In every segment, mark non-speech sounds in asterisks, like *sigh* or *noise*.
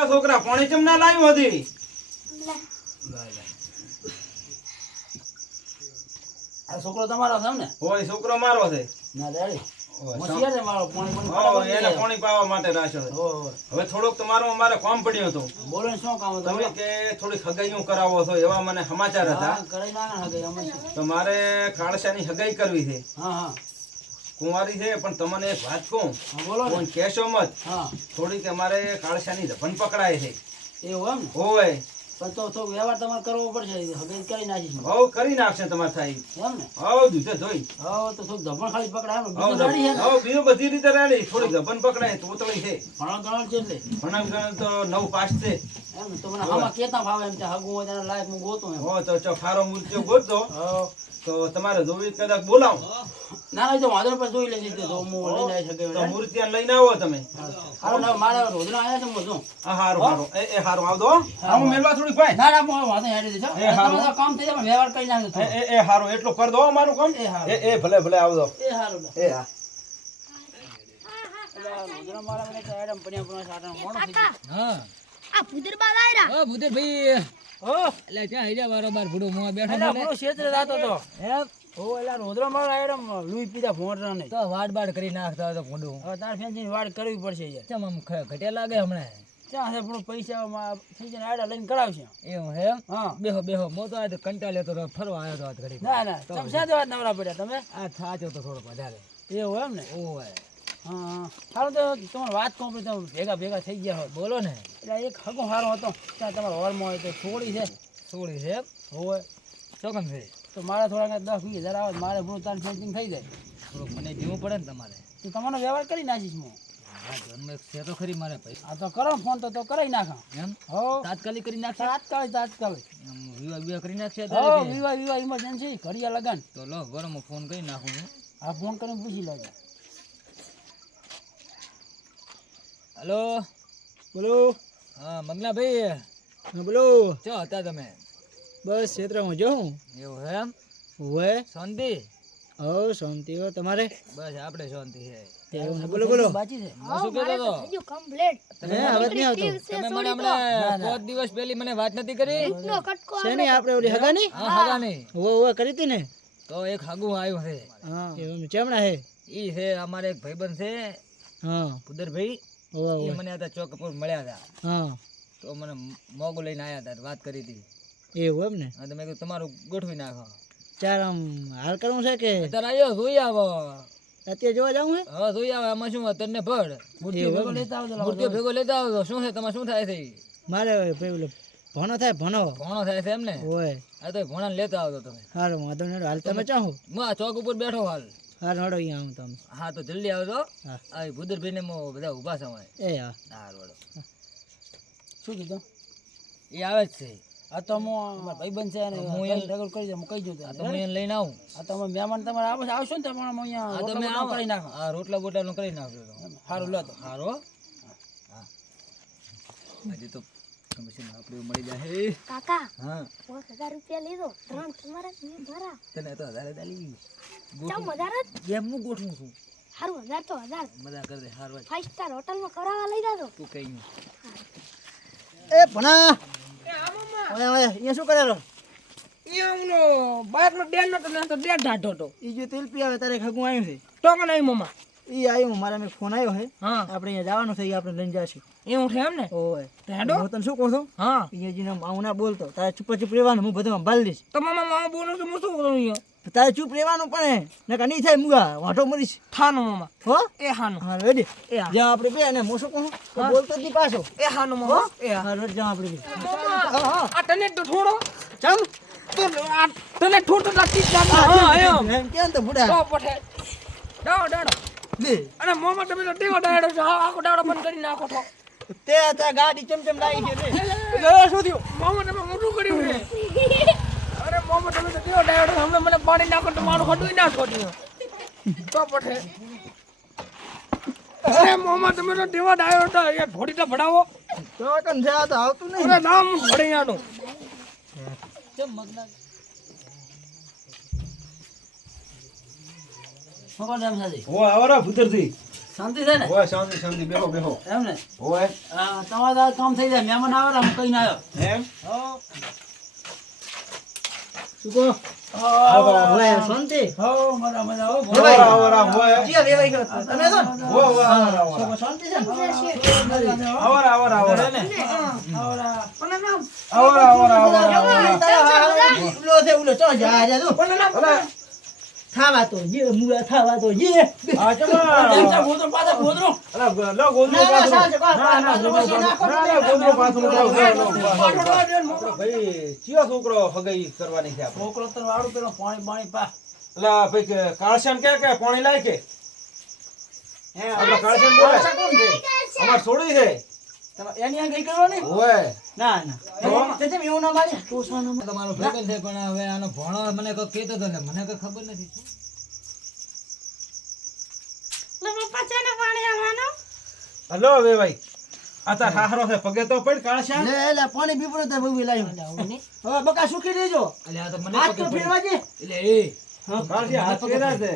તો છોકરા પાણી કેમ ના લાવ્યું હતી આ છોકરો તમારો છે ને? હોય છોકરો મારો છે. ના હો. હવે થોડુંક તમારું અમારે કોમ પડ્યું હતું. બોલો શું કામ તમે કે થોડી હગાઈઓ કરાવો છો એવા મને સમાચાર હતા? તો મારે કાળસાની હગાઈ કરવી છે. હા હા. કુંવારી છે પણ તમને એક વાત કહું. બોલો કહેશો મત થોડીક અમારે કાળસાની ધપન પકડાય છે. એવું એમ? હોય. પણ તો તો વ્યવહાર તમારે કરવો પડશે હવે કરી નાખીશ હવ કરી નાખશે તમારે થાય. એમ ને? હવ દૂધે ધોઈ. હવ તો થોડું ધપણ ખાલી પકડાય હવ બીજું બધી રીતે રેડી થોડી ધપન પકડાય તો છે. ભણા ગણ છે ઘણા ઘણા તો નવ પાસ છે. એમ તો મને આમાં કેતા ભાવે એમ કે હગું હોય તેના લાયક હું ગોતું એમ. હો તો ચો ખારો મૂર્તિઓ ગોતો તો તમારે જોવી કદાચ બોલાવો. ના ના તો વાંધો પણ જોઈ લેજે તો હું લઈને આવી શકે તો મૂર્તિઓ લઈને આવો તમે. હારું ના મારે રોજના આયા છે હું હા હારું હારું. એ એ હારું આવજો હો. આવું મેલવા થોડીક ભાઈ ના ના હું વાંધો હેડી દઈશ, એ હારું. કામ થઈ જાય વ્યવહાર કરી નાખજો એ એ એ હારું એટલું કરી દો અમારું કામ. એ હારું. એ એ ભલે ભલે આવજો. એ હારું એ હા. એટલે આ રોજના મારા મને એડમ પડ્યા પડ્યા સાટા મોડું થઈ હા. આ ભૂદર બા આયરા. ઓ ભૂદેવ ભાઈ. એટલે ક્યાં હેજા બરોબર ભૂડો મોં બેઠો એટલે ક્ષેત્ર જાતો તો. હો, એટલે આ રોજના મારા એડમ લુઈ ભોંડરા નહીં. તો વાડ બાડ કરી નાખતા તો ભૂંડું. હવે તાર ફેન્સીની વાડ કરવી પડશે યાર. ચમ આમ ઘટ્યા લાગે હમણાં? ક્યાં છે પણ પૈસા થઈ જાય આયડા લઈને કરાવશે. એવું હે હા. બેહો બેહો મો તો આજ કંટાળ લેતો તો ફરવા આવ્યો તો વાત ઘડી ના ના તમે સાથે વાત નવરા પડ્યા તમે? આ થાચો તો થોડો વધારે. એવું એમ ને? ઓય હા સારું તો તમારે વાત કહું તમે ભેગા ભેગા થઈ ગયા હોય. બોલો ને. એટલે એક હગો સારો હતો. ત્યાં તમારા હોલમાં હોય તો થોડી છે. થોડી છે હોય ચોકન છે તો મારે થોડા દસ વીસ હજાર આવે મારે પૂરું તાર ફેન્સિંગ થઈ જાય. થોડુંક મને જીવવું પડે ને તમારે. તો તમારો વ્યવહાર કરી નાખીશ હું. જન્મ છે તો ખરી મારે પૈસા. આ તો કરો ફોન તો તો કરાવી નાખા. એમ? હો. તાત્કાલિક કરી નાખશે? તાત્કાલિક તાત્કાલિક. વિવાહ વિવાહ કરી નાખશે હો વિવાહ વિવાહ ઇમરજન્સી ઘડિયા લગન. તો લો ગરમ ફોન કરી નાખું હું આ ફોન કરીને પૂછી લેજો. હલો? બોલો. હા મંગલાભાઈ. હા બોલો. ચો હતા તમે? બસ ક્ષેત્રમાં જો હું. એવું એમ? હોય શાંતિ? હો શાંતિ હો તમારે? બસ આપણે શાંતિ છે. બોલો બોલો. બાકી છે? શું કહેતો હતો? કમ્પ્લીટ હે અવાજ નહીં આવતો. તમે મને હમણાં પાંચ દિવસ પહેલી મને વાત નથી કરી? શેની આપણે ઓલી હગાની? હા હગા નહીં હો હો કરી હતી ને? તો એક હગું આવ્યું છે. હા એવું ચેમણા હે? ઈ છે અમારે એક ભાઈબંધ છે હા. કુદરભાઈ હો એ મને હતા ચોક મળ્યા હતા. હા. તો મને મોગું લઈને આવ્યા હતા વાત કરી હતી. એવું એમ ને? તમે કીધું તમારું ગોઠવી નાખો. ચાર આમ હાલ કરવું છે કે? અત્યારે આવ્યો જોઈ આવો. અત્યારે જોવા જાઉં હે? હવે જોઈ આવો આમાં શું તને ભળ? ભેગો લેતા આવજો મૂર્તિઓ ભેગો લેતા આવજો. શું છે તમારે શું થાય છે? મારે ભાઈ ભણો થાય ભણો. ભણો થાય છે એમ ને? હોય આ તો ભણા લેતા આવજો તમે. સારું વાંધો નહીં હાલ તમે ચાહો. હું આ ચોક ઉપર બેઠો હાલ. હા હડો અહીંયા આવું તમે. હા તો જલ્દી આવજો. હા. આ ભૂદરભાઈ ને બધા ઊભા છે એ હા. હારું હાલો શું કીધું? એ આવે જ છે. આ તો હું મારા ભાઈબંધ છે હું કરી દઉં કહી દઉં તો હું એને લઈને આવું. આ તમે મહેમાન તમારે આવો છો આવશો ને તમારે હું અહીંયા તમે આવો. કરી નાખો. આ રોટલા બોટલા કરી નાખજો સારું લો તો. હા. તો કમિશન આપણે મળી જાય. કાકા હા. પાંચ હજાર રૂપિયા લીધો ત્રણ તમારા મેં ભરા તને તો હજારે દાલી ચમ હજાર જ? ગેમ હું ગોઠવું છું. સારું હજાર તો હજાર. મજા કરી દે ભાઈ ફાઈવ સ્ટાર હોટલમાં કરાવવા લઈ જાજો. તું કઈ નહીં એ ભણા! ઓય ઓય અહીંયા શું કરેલો? ઈ જો તેલ આવે તારે ખગું આવ્યું છે. ટોકન આવી મમ્મા ઈ આવ્યું મારા મેં ફોન આવ્યો હે હા. આપણે અહીંયા જવાનું છે ઈ આપણે લઈને જાશું. એવું છે એમ ને? ઓય. ઢાઢો? હું તને શું કહું છું? હા. અહીંયા જીને આવું ના બોલતો. તારે ચૂપ ચૂપ રહેવાનું હું બધું સંભાળી લઈશ તો મામા માઉ બોલો છો હું શું કરું અહીંયા? તારે ચૂપ રહેવાનું પણ નકા નહીં થાય મુગા. વાંટો મરીશ. થાનો મામા. હો? એ હાનો. હા રેડી. એ જા આપણે બે ને મોસો કહું તો બોલતો જ પાછો. એ હાનો મામા. એ હા. રોજ જ્યાં આપણે બે. આ તને તો થોડો ચાલ. તો આ તને થોડો લાગતી જ ના હા એમ. કેમ તો બુડા તો પઠે. ડાડો દાડો. લે. અને મામા તમે તો ટેવો દાડો છો. આખો ડાડો બંધ કરી નાખો તો તે ગાડી ચમચમ લાવી છે લે. શું થયું? મામા તમે મોટું કર્યું છે. *laughs* મામા તમે તો ટેવો દાડો હમણાં મને પાડી નાખો તો મારું હડું ના? છોડ્યું તો પઠે અરે મામા તમે તો ટેવો દાડો છો. એ થોડી તો ભડાવો તો કન તો આવતું નહીં અરે નામ ભડિયાનું ચમ મગના શું કહો સાજી ઓ આવરા ભૂતરથી. શાંતિ છે ને ઓય શાંતિ શાંતિ બેહો બેહો એમ ને ઓય હા, તમારે કામ થઈ જાય મહેમાન આવે ને હું ના આવ્યો. એમ? શું કહો શાંતિ હો મજા મજા હો આવરા આવરા ઓય જીયા વેવાઈ ગયો તમે તો ને? ઓય ઓય આવરા આવરા શું કહો, શાંતિ છે ને આવરા આવરા આવરા પણ આવરા આવરા આવરા ઉલો છે ઉલો ચો જા જા તું થાવા તો જે મુવા થાવા તો જે આ ચમા એમ છે, ગોદડો પાછળ ગોદડો. અલા લો ગોદરો ના, ના, પાછું સાચું કહો, તો ગોદરો પાછું ના ભાઈ ચિયો છોકરો હગાઈ કરવાની છે છોકરો તો વાળું પેલો પાણી પાણી પા. અલા ભાઈ કાળશાન કે કે પાણી લાય કે? હે આપણે કાળશાન બોલે? છે અમાર છોડી છે. તમે એની આગળ કરવાની? ઓય ના ના. તે? તેમ એવું ના મારે? તું તમારો ભાઈબંધ છે પણ હવે આનો ભણો મને કોઈ કહેતો હતો ને મને કોઈ ખબર નથી. લે પપ્પા છે ને પાણી આલવાનો હલો હવે ભાઈ. આ તાર હાહરો છે. પગે તો પડ કાળશા લે લે પાણી પીપડો તે લાવ્યો. હવે બકા સુખી દેજો એટલે આ તો મને પગે ફેરવા દે. એટલે એ. કાળશી હાથ પેરા છે.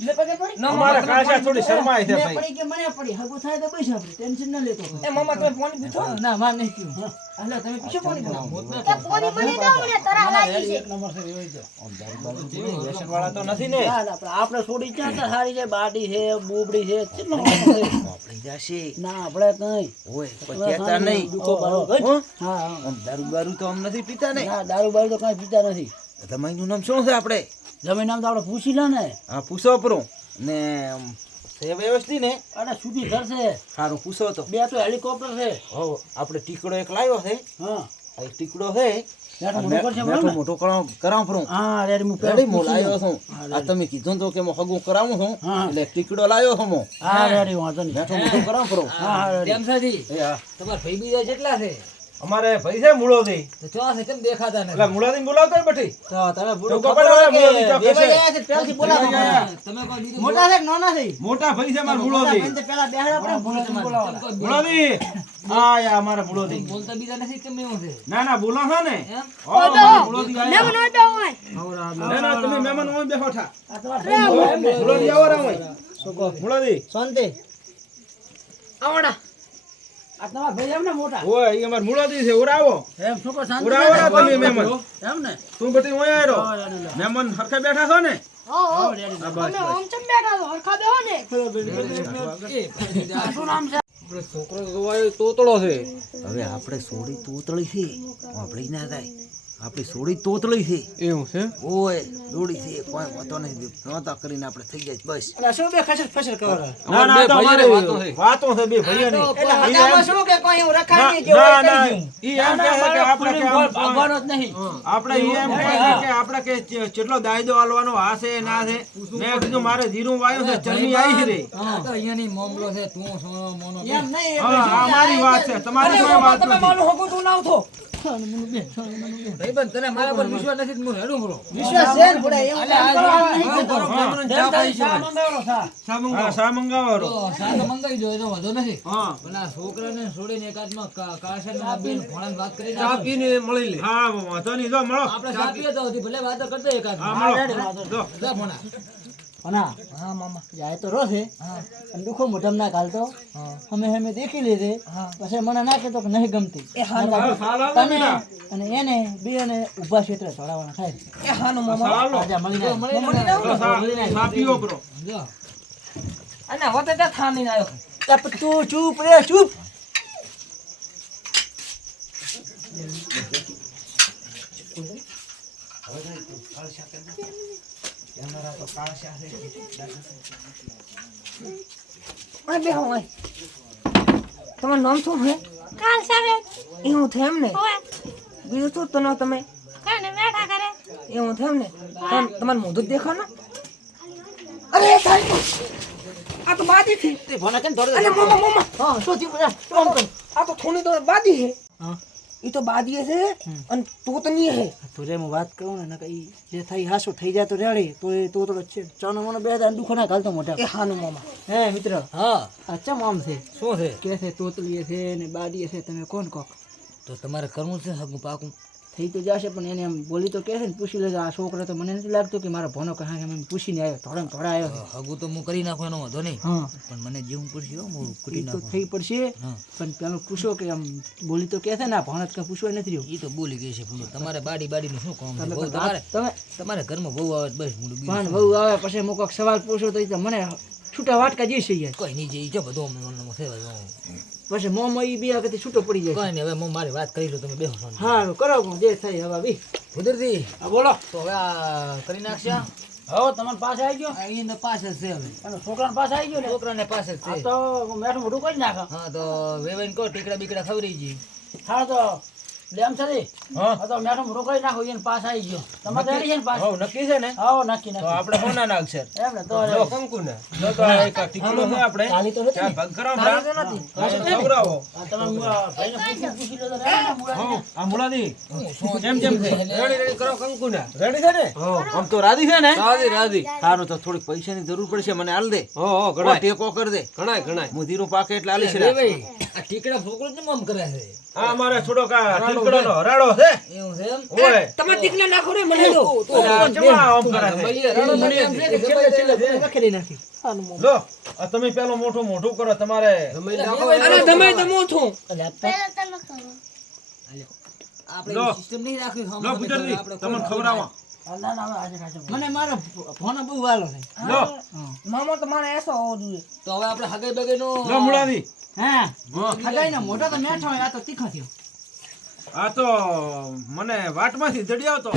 લે પગે પડી અમારા કાળશા થોડી શરમાય છે ભાઈ પડી કે મને પડી હગું થાય તો બસ આપણે ટેન્શન ના લેતો એ મામા તમે પાણી પીધો ના માર નહીં પીવું હા તમે પીશો પાણી કે પોની મને દો મને તરા લાગી છે એક નંબર છે રેવાઈ જાઓ. વ્યસન વાળા તો નથી ને ના ના આપણે આપણે છોડી ક્યાં તો સારી છે બાડી છે બોબડી છે કેટલો મોટો જાશે ના આપણે કઈ ઓય કોઈ નહીં દુખો બારો હા હા દારૂ બારૂ તો આમ નથી પીતા ને ના દારૂ બારૂ તો કઈ પીતા નથી તમારું નામ શું છે આપણે જમીન નામ તો આપણે પૂછી લે ને. હા પૂછો પરો ને છે વ્યવસ્થિત ને. અરે સુધી ઘર છે. સારું પૂછો તો. બે તો હેલિકોપ્ટર છે. હો આપણે ટીકડો એક લાવ્યો છે. હા. આ એક ટીકડો છે. મોટો કરાવ પરો હા રેડી હું પેડી મો લાવ્યો છું. આ તમે કીધું તો કે હું હગું કરાવું છું. હા. એટલે ટીકડો લાવ્યો છું હું. હા રેડી વાંધો નહીં. મોટો કરાવ ફરું હા હા રેડી. કેમ છે જી? એ હા. તમારા ભાઈ બીજા કેટલા છે? અમારે ભાઈ છે. મૂળોથી તો ચો છે કેમ દેખાતા એટલે નથી મૂળોથી બોલાવતો બેઠી તો તમે તો બોલો ખબર હોય તો કે છે પહેલથી બોલાવો તમે કોઈ બીજું મોટા છે કે નાના છે? મોટા ભાઈ છે મારા ભાઈને તો પહેલા બેહાડા તમારે. કેમ કોઈ મૂળોથી હા યા અમારા મૂળોથી બોલતા બીજા નથી કેમ એવું છે? ના ના બોલો છો ને. ઓ ને આયા. મને દો હોય ના ના તમે મેમન હોય બેઠો થા આ તમારા આવો રામ હોય. મૂળોથી શાંતિ. આવડા. તમારા ભાઈ એમ ને મોટા. ઓય ઈ અમાર મૂળોથી છે ઉરાવો. એમ શું કહો ઉરાવો તમે મહેમાન. એમ ને? તું બધી ઓય આયરો. હા, રેડી લે. મહેમાન હરખે બેઠા છો ને? છોકરો જોવાયો તોતળો છે. હવે આપણે સોડી તોતળી છે. આપણી ના થાય. આપણી સોડી તોતલી છે. એવું છે? ઓય દોડી છે. કોઈ વાતો નથી નોતા કરીને આપણે થઈ જાય બસ. અને શું બે ખસર ફસર કરો? ના ના તો અમારે વાતો છે. વાતો છે બે ભાઈઓની એટલે હગામાં શું કે કોઈ એવું રખાય ના નહીં કે હોય ના ઈ એમ કહે છે કે આપણે કે આમ જ નહીં. આપણે ઈ એમ કહે છે કે આપણે કે કેટલો દાયદો આલવાનો આ છે ના છે. મેં કીધું મારે ધીરું વાયો છે ચરમી આવી છે. રે તો અહીંયા ની મામલો છે તું સોનો મોનો એમ નહીં હા આ મારી વાત છે? તમારી કોઈ વાત તમે નથી. મારું હગું તું લાવ છો ભાઈબંધ તને મારા પર વિશ્વાસ નથી તો હું હેડું બોલો વિશ્વાસ છે ને ભોળા, એવું કામ કરવા નહીં જતો. હા સા મંગાવો રો. તો મંગાવી દો એનો વાંધો નથી. હા. પેલા છોકરાને છોડીને એકાદમાં કા- ના બેન ભણાને વાત કરી નાખો. મળી લે. હા વાંધો નહીં જો મળો. આપણે ચા પીએ તો ભલે વાતો કરતો એકાદ. હા મળો. જો ભણા. ભણા, હા મામા. જાય તો રો છે અને દુખો મોઢામાં ના ઘાલતો અમે અમે દેખી લીધે. પછી મને ના કહેતો કે નહીં ગમતી. તને અને એને બે ને ઊભા ક્ષેત્રે ચડાવવાના થાય. એ હાનું મામા. તો અને વતે ત્યાં થાની આવ્યો. તાપ to રે ચૂપ ઓય બે હોય તમારું નામ શું છે કાલ સાવે એવું છે એમ ને બીજું શું તનો તમે કાને બેઠા કરે એવું છે એમ ને તમ- તમારું મોઢું દેખો ને અરે થાય આ તો બાદી છે તે ભણા કેમ દોડે અરે મોમા મોમા હા શું થયું? આ તો થોની તો બાદી છે હા એ તો બાદીએ છે અને તોતની છે. તો રે હું વાત કરું ને કઈ જે થઈ હાસો થઈ જાય તો રેડી. તો એ તો તો છે. ચાનો મને બે દાન દુખો ના ઘાલતો મોઢા એ હાનો મામા. હે મિત્ર? હા. આ મામ છે? શું છે? કે છે તોતલીએ છે ને બાદીએ છે તમે કોણ કોક? તો તમારે કરવું છે હગું પાકું? થઈ તો જશે પણ એને એમ બોલી તો કહેશે ને પૂછી લેજો આ છોકરો તો મને નથી લાગતું કે મારો ભણો કહે એમ પૂછીને આવ્યો થોડા થોડા આવ્યો હગું તો હું કરી નાખું એનો વાંધો નહીં. હા. પણ મને જેવું પડશે હો, હું કૂટી તો થઈ પડશે પણ પેલું પૂછો કે આમ બોલી તો કહેશે ને આ ભણત કે પૂછવા નથી રહ્યું. એ તો બોલી ગઈ છે ભૂલો તમારે બાડી બાડીનું શું કામ તમારે તમે તમારે ઘરમાં બહુ આવે બસ પણ બહુ આવે પછી હું કોઈક સવાલ પૂછો તો મને છૂટા વાટકા જઈશે યાર. કોઈ નહીં જઈ જો બધું છે. પછી મોમાં ઈ બે વખતે છૂટો પડી જાય કોઈ નહીં હવે હું મારી વાત કરી લો તમે બેહો હા કરો જે થાય હવે બી. કુદરતી બોલો. તો હવે આ કરી નાખશે? હવે તમારે પાસે આવી ગયો? અહીં પાસે જ છે હવે. અને છોકરાને પાસે આવી ગયો ને? છોકરાને પાસે જ છે. તો મેઠું મોઢું કરી નાખો. હા તો વેવાઈને કહો ટીકડા બીકડા ખવરી જી. હા તો ડેમ છે હા. હા તો મેડમ રોકાઈ નાખો એને પાસ આવી ગયો. તમે તો આવી છે ને પાસ? હા નક્કી છે ને? હા નક્કી નક્કી. તો આપણે હોના નાખશે એમ ને તો જો. કંકુ ને જો તો આ એક ટીકલો ટીકડો છે આપણે. ચાલી તો નથી ભગ કરો ભાગ તો નથી. આ તમે ભાઈને પૂછી પૂછી લો ને? આ મુળાદી જેમ જેમ છે રેડી રેડી કરો કંકુ ને રેડી છે ને? આમ તો રાધી છે ને? રાધી રાધી. તારું તો થોડીક પૈસાની જરૂર પડશે મને હાલ દે. હો હો ઘણા ટેકો કર દે. ઘણાય ઘણાય હું ધીરું પાકે એટલે આલી છે રે ભાઈ આ ટીકડા ફોકળ કેમ આમ કરે છે. આ મારે થોડોક આ ટીકડોનો હરાડો છે? એવું છે ઓય. તમે ટીકલા નાખો ને મને દો અને આ ચેમાં કરે છે? ભાઈ મને એમ છે કે છેલ્લે છેલ્લે રખડી નાખી લો આ તમે પેલો મોટું મોઢું કરો તમારે તમે અરે તમે તો હું છું. તમે કરો. આપણે સિસ્ટમ નહીં રાખવી હમ લો હમ તમને ખવડાવો. ના ના હવે આજે ખાશે મને મારો ફોન બહુ વાલો છે. મામા તો મારે એસો હોવો જોઈએ. તો હવે આપણે હગે બગે નો લો હા. ખગાઈ ને મોટો તો મેઠો આ તો તીખો થયો. આ તો મને વાટમાંથી જડી આવતો.